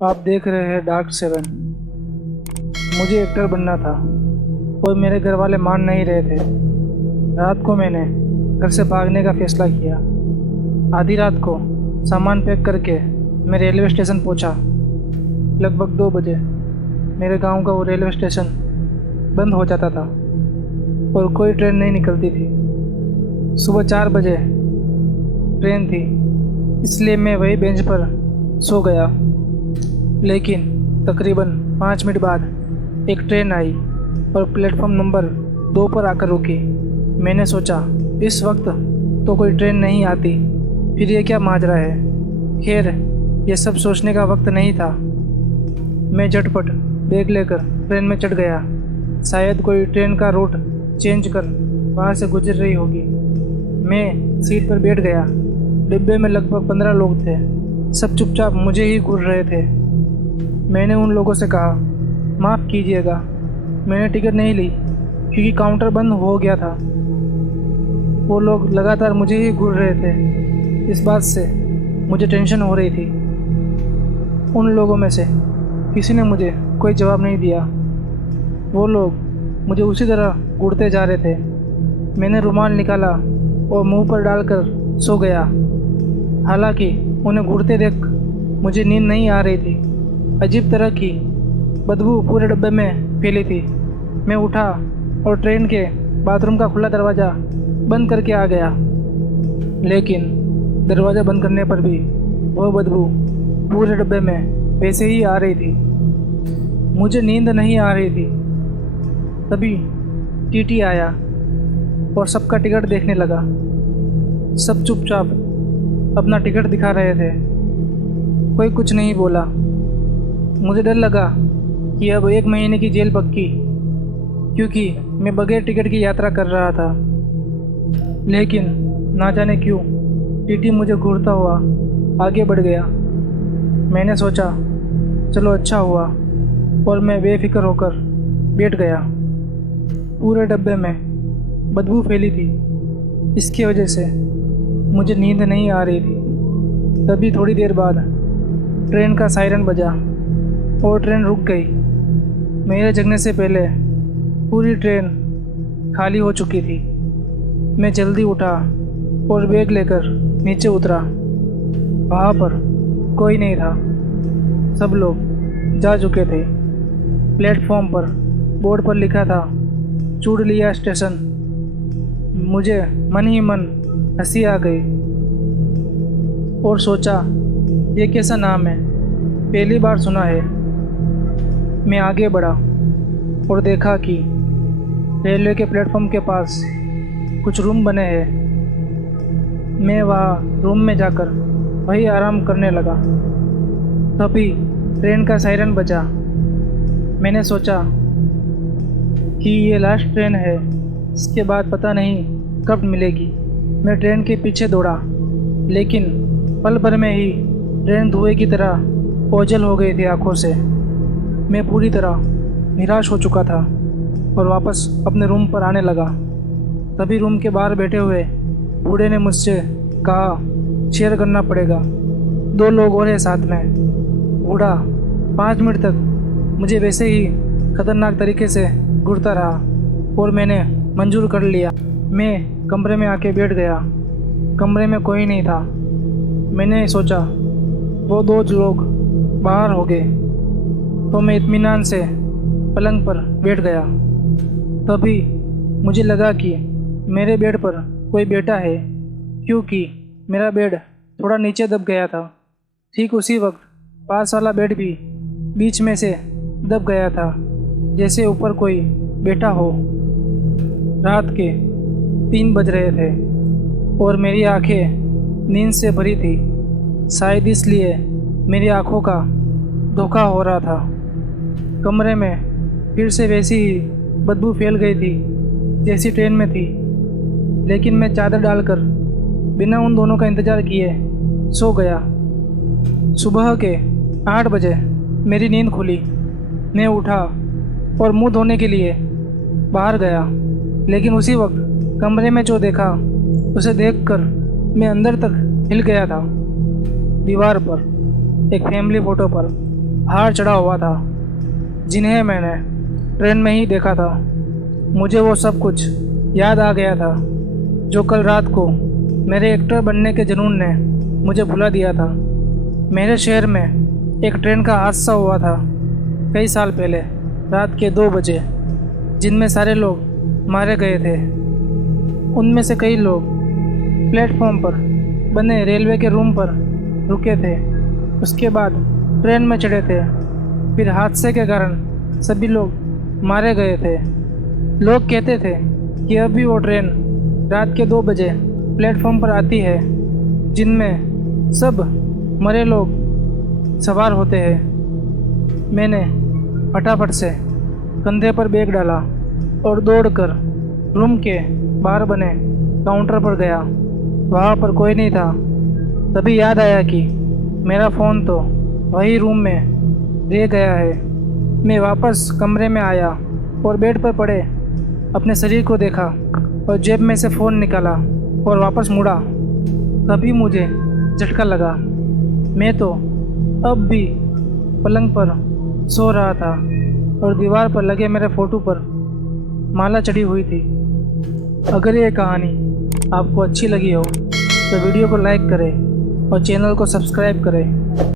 आप देख रहे हैं डार्क सेवन। मुझे एक्टर बनना था और मेरे घर वाले मान नहीं रहे थे। रात को मैंने घर से भागने का फैसला किया। आधी रात को सामान पैक करके मैं रेलवे स्टेशन पहुंचा। लगभग 2 बजे मेरे गांव का वो रेलवे स्टेशन बंद हो जाता था और कोई ट्रेन नहीं निकलती थी। सुबह 4 बजे ट्रेन थी, इसलिए मैं वही बेंच पर सो गया। लेकिन तकरीबन 5 मिनट बाद एक ट्रेन आई और प्लेटफॉर्म नंबर 2 पर आकर रुकी। मैंने सोचा इस वक्त तो कोई ट्रेन नहीं आती, फिर ये क्या माजरा है। खैर, ये सब सोचने का वक्त नहीं था। मैं झटपट बैग लेकर ट्रेन में चढ़ गया। शायद कोई ट्रेन का रूट चेंज कर वहाँ से गुजर रही होगी। मैं सीट पर बैठ गया। डिब्बे में लगभग 15 लोग थे। सब चुपचाप मुझे ही घूर रहे थे। मैंने उन लोगों से कहा, माफ़ कीजिएगा, मैंने टिकट नहीं ली क्योंकि काउंटर बंद हो गया था। वो लोग लगातार मुझे ही घूर रहे थे। इस बात से मुझे टेंशन हो रही थी। उन लोगों में से किसी ने मुझे कोई जवाब नहीं दिया। वो लोग मुझे उसी तरह घूरते जा रहे थे। मैंने रुमाल निकाला और मुंह पर डालकर सो गया। हालांकि उन्हें घूरते देख मुझे नींद नहीं आ रही थी। अजीब तरह की बदबू पूरे डब्बे में फैली थी। मैं उठा और ट्रेन के बाथरूम का खुला दरवाज़ा बंद करके आ गया। लेकिन दरवाज़ा बंद करने पर भी वह बदबू पूरे डब्बे में वैसे ही आ रही थी। मुझे नींद नहीं आ रही थी। तभी टीटी आया और सबका टिकट देखने लगा। सब चुपचाप अपना टिकट दिखा रहे थे। कोई कुछ नहीं बोला। मुझे डर लगा कि अब 1 महीने की जेल पक्की, क्योंकि मैं बगैर टिकट की यात्रा कर रहा था। लेकिन ना जाने क्यों टीटी मुझे घूरता हुआ आगे बढ़ गया। मैंने सोचा चलो अच्छा हुआ, और मैं बेफिक्र होकर बैठ गया। पूरे डब्बे में बदबू फैली थी। इसकी वजह से मुझे नींद नहीं आ रही थी। तभी थोड़ी देर बाद ट्रेन का सायरन बजा और ट्रेन रुक गई। मेरे जगने से पहले पूरी ट्रेन खाली हो चुकी थी। मैं जल्दी उठा और बैग लेकर नीचे उतरा। वहाँ पर कोई नहीं था। सब लोग जा चुके थे। प्लेटफॉर्म पर बोर्ड पर लिखा था, चूड़लिया स्टेशन। मुझे मन ही मन हंसी आ गई और सोचा ये कैसा नाम है, पहली बार सुना है। मैं आगे बढ़ा और देखा कि रेलवे के प्लेटफॉर्म के पास कुछ रूम बने हैं। मैं वहाँ रूम में जाकर वही आराम करने लगा। तभी ट्रेन का सायरन बजा। मैंने सोचा कि ये लास्ट ट्रेन है, इसके बाद पता नहीं कब मिलेगी। मैं ट्रेन के पीछे दौड़ा, लेकिन पल भर में ही ट्रेन धुएं की तरह ओझल हो गई थी आंखों से। मैं पूरी तरह निराश हो चुका था और वापस अपने रूम पर आने लगा। तभी रूम के बाहर बैठे हुए बूढ़े ने मुझसे कहा, शेयर करना पड़ेगा, 2 लोग और हैं साथ में। बूढ़ा 5 मिनट तक मुझे वैसे ही खतरनाक तरीके से घूरता रहा और मैंने मंजूर कर लिया। मैं कमरे में आके बैठ गया। कमरे में कोई नहीं था। मैंने सोचा वो 2 लोग बाहर हो गए तो मैं इत्मीनान से पलंग पर बैठ गया। तभी मुझे लगा कि मेरे बेड पर कोई बैठा है, क्योंकि मेरा बेड थोड़ा नीचे दब गया था। ठीक उसी वक्त पास वाला बेड भी बीच में से दब गया था, जैसे ऊपर कोई बैठा हो। रात के 3 बज रहे थे और मेरी आंखें नींद से भरी थी। शायद इसलिए मेरी आंखों का धोखा हो रहा था। कमरे में फिर से वैसी ही बदबू फैल गई थी जैसी ट्रेन में थी। लेकिन मैं चादर डालकर बिना उन दोनों का इंतज़ार किए सो गया। सुबह के 8 बजे मेरी नींद खुली। मैं उठा और मुंह धोने के लिए बाहर गया, लेकिन उसी वक्त कमरे में जो देखा उसे देखकर मैं अंदर तक हिल गया था। दीवार पर एक फैमिली फ़ोटो पर हार चढ़ा हुआ था, जिन्हें मैंने ट्रेन में ही देखा था। मुझे वो सब कुछ याद आ गया था जो कल रात को मेरे एक्टर बनने के जुनून ने मुझे भुला दिया था। मेरे शहर में एक ट्रेन का हादसा हुआ था कई साल पहले, रात के 2 बजे, जिनमें सारे लोग मारे गए थे। उनमें से कई लोग प्लेटफॉर्म पर बने रेलवे के रूम पर रुके थे, उसके बाद ट्रेन में चढ़े थे। फिर हादसे के कारण सभी लोग मारे गए थे। लोग कहते थे कि अब भी वो ट्रेन रात के 2 बजे प्लेटफॉर्म पर आती है, जिनमें सब मरे लोग सवार होते हैं। मैंने फटाफट से कंधे पर बैग डाला और दौड़कर रूम के बाहर बने काउंटर पर गया। वहाँ पर कोई नहीं था। तभी याद आया कि मेरा फ़ोन तो वही रूम में रह गया है। मैं वापस कमरे में आया और बेड पर पड़े अपने शरीर को देखा और जेब में से फ़ोन निकाला और वापस मुड़ा। तभी मुझे झटका लगा। मैं तो अब भी पलंग पर सो रहा था और दीवार पर लगे मेरे फ़ोटो पर माला चढ़ी हुई थी। अगर ये कहानी आपको अच्छी लगी हो तो वीडियो को लाइक करें और चैनल को सब्सक्राइब करें।